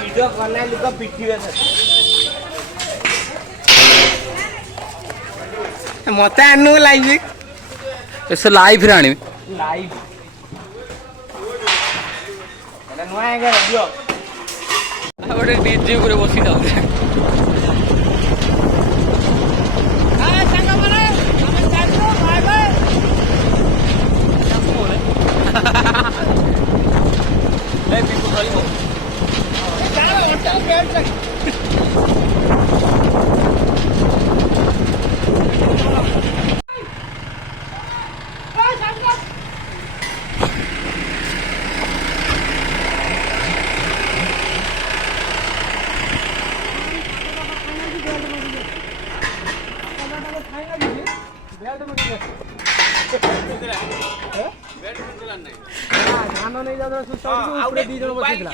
Video करना लुका पिट्ठी मत आनु लाइव ऐसे लाइव रे आनी लाइव नुआ आएगा वीडियो गोटे डीजे ऊपर बसी जाऊ ଧାନ ନେଇ ଯାଉଥିଲା ସୁସ୍ଥ ଦି ଜଣ ବସିଥିଲା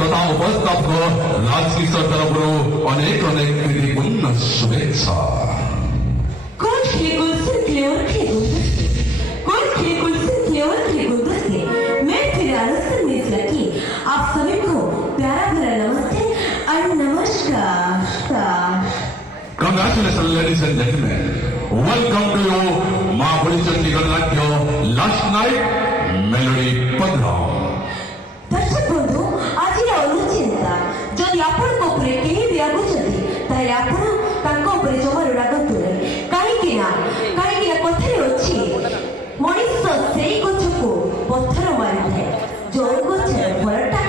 तथा उपस्थापक राजकीय तरफ अनेक अनेक विधिपूर्ण शुभेच्छा मैं फिर की आप सभी को प्यारा भरा नमस्ते और नमस्कार। Congratulations, ladies and gentlemen. Welcome to you, Ma Bolichandi Ganatyo last night melody program. दर्शक बंधु आज अनुचिंता जदि आपण उपरे केही भी आगुचंती ताहे आपण तांको उपरे जमार रागंतु काहेकि ना कथारे अछि मनुष्य सेई गछको पत्थर मारि थाए जो गछर फलटा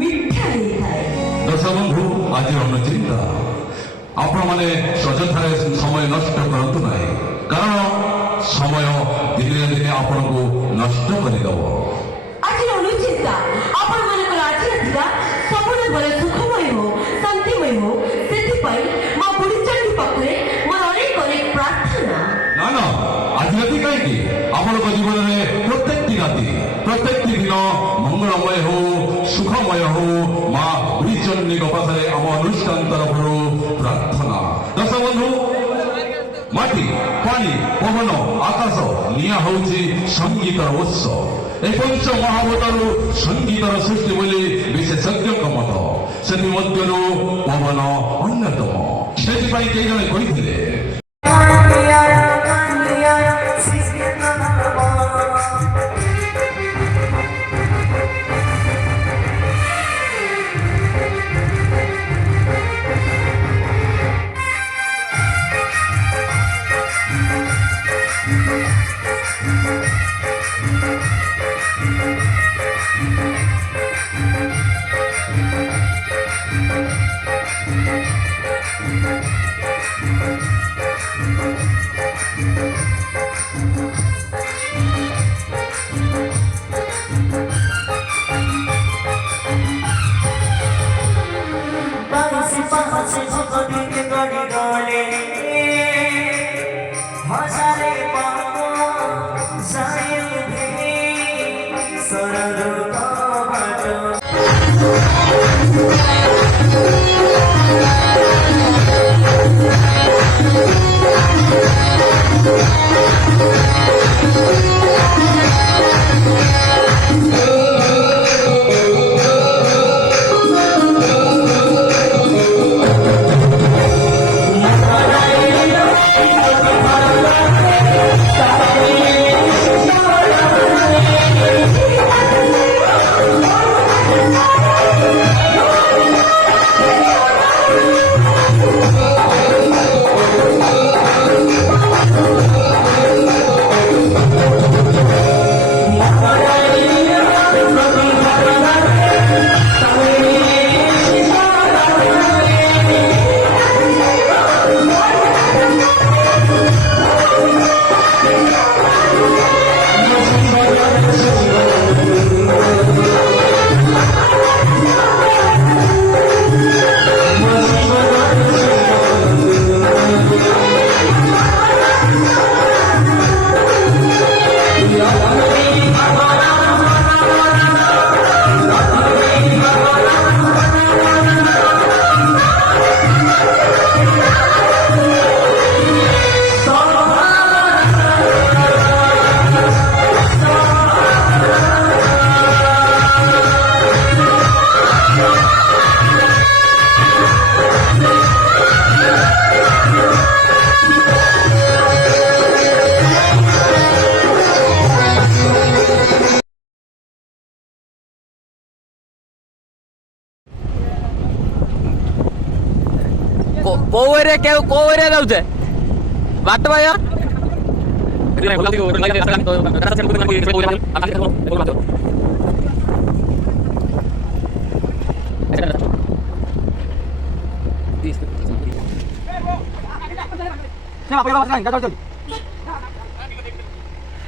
मिठा हेई थाए। दर्शक बंधु आज अनुचिंता आपण माने सजथारे समय नष्ट करंतु नाही कारण समय दिने दिने आपण को नष्ट करि दबो। आज अनुचिंता आपण माने को आज रातिगा सबुले बले सुखमय हो शांतिमय हो सेति पई मा बुढ़ीचंडी पाखरे मोर अनेक अनेक प्रार्थना। ना ना आज राति काहेकि आपण को जीवन में प्रत्येक दिन मंगलमय हो सुखमय हो माँ बुढ़ीचंडी पाखरे आम अनुष्ठान तरफ प्रार्थना। दर्शक बंधु माटी पानी पवन आकाश निया होची संगीतर उत्सव ए पंच महावतारू संगीतर सृष्टि बोली विशेषज्ञ मत से पवन अन्यतम से कई जन कही সাহসে জগদিকে গড়ি গলে ভাষারে পাব যায় উঠে সরল বাট କୋଉ ଏରିଆ କୋଉ ଏରିଆ ଯାଉଛେ ବାଟ ଭାଇ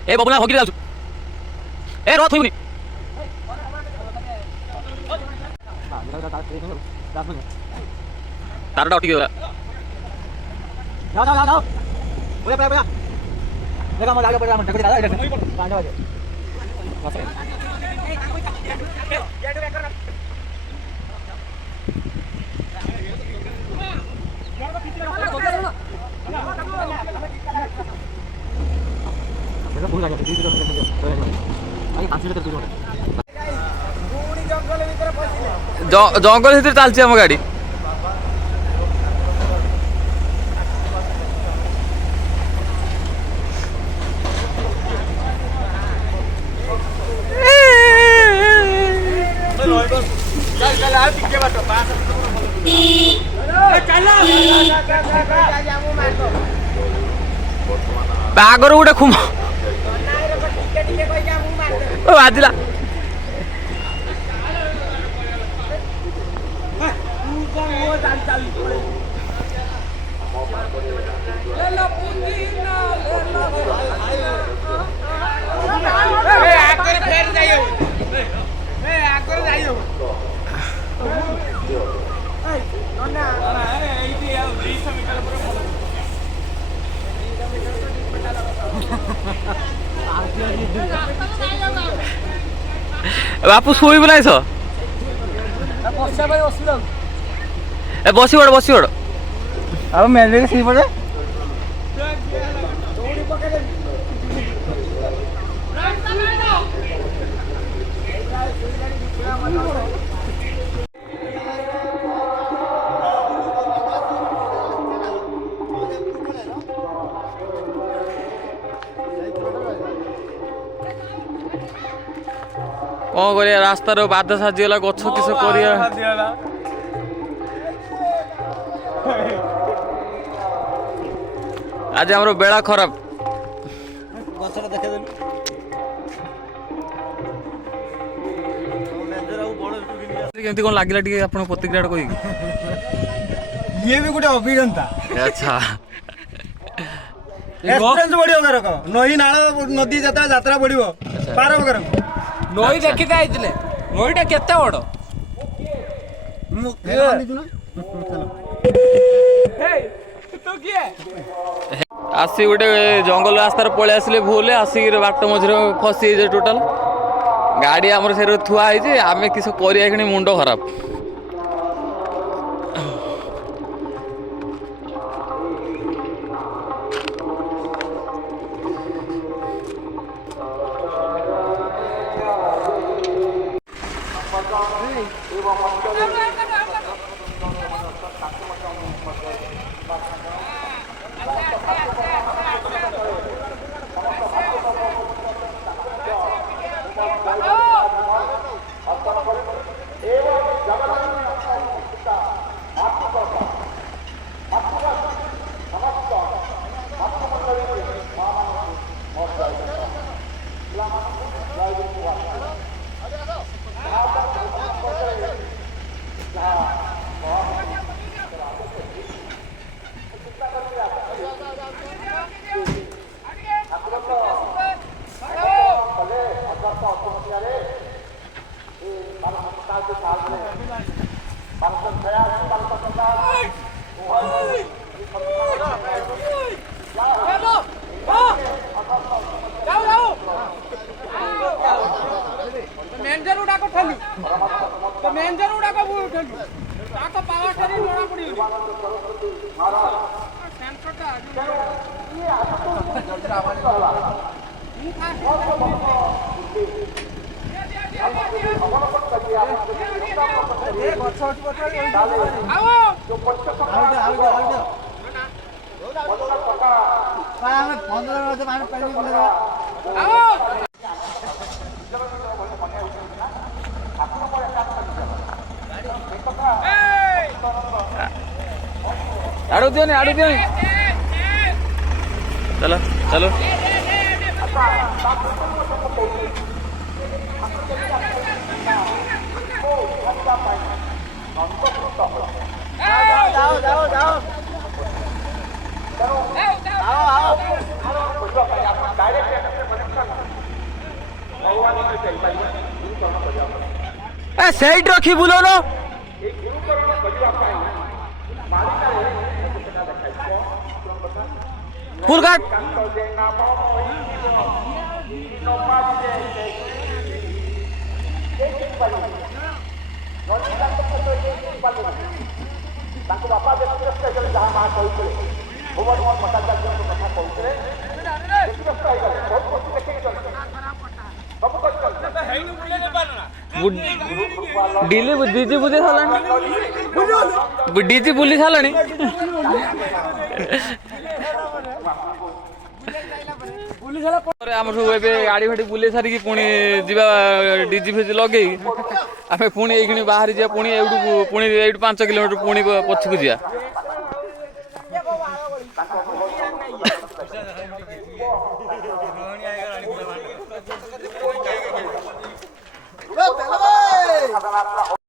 ଏ ବବୁଲା ହଗିରେ ଯାଉଛୁ ଏ ର ଥୋଇବୁନି ତାରଟା ଅଟିକି ଗଲା ଜଙ୍ଗଲ ଭିତରେ ଚାଲିଛି ଆମ ଗାଡି ଆଗରୁ ଗୋଟେ ଖୁମ ବାଜିଲା ବାପୁ ଶୋଇବୁ ନାଇଁ ସ ବସି ପଡ ଆଉ ମେଲେରେ ଶୋଇ ପଡେ कौन करिया रास्तार बाधा साजिगला गछ किस करिया आज हमरो बेड़ा खराब केमती कौन लगिला टिके आपन प्रतिक्रिया कहि ये भी गोटे अभियंता अच्छा एक्सपीरियंस बढ़ियो करक नई नाळ नदी यात्रा बढ़ियो पार करक नई देखिते आइतिले नईटा केते बड़ मु आसी गोटे जंगल रास्तार पलि आसिले भूल आसिक बाट मझे फसी जाए टोटाल गाड़ी आमर से थुआ है आम किस कर मुंड खराब आड़ू दियो चलो चलो ସେଇଠି ରଖି ବୁଲଉନ ଫୁଲ କାଟ डिली डीजी बुझे सालानी डीजी बुली सालानी आम सब गाड़ी फाड़ी बुले सारिकी पुणी जा डीजी फेजी लगे आम पुणी ये बाहरी जा पुणी पुणी 5 किलोमीटर पुणी पछकू जा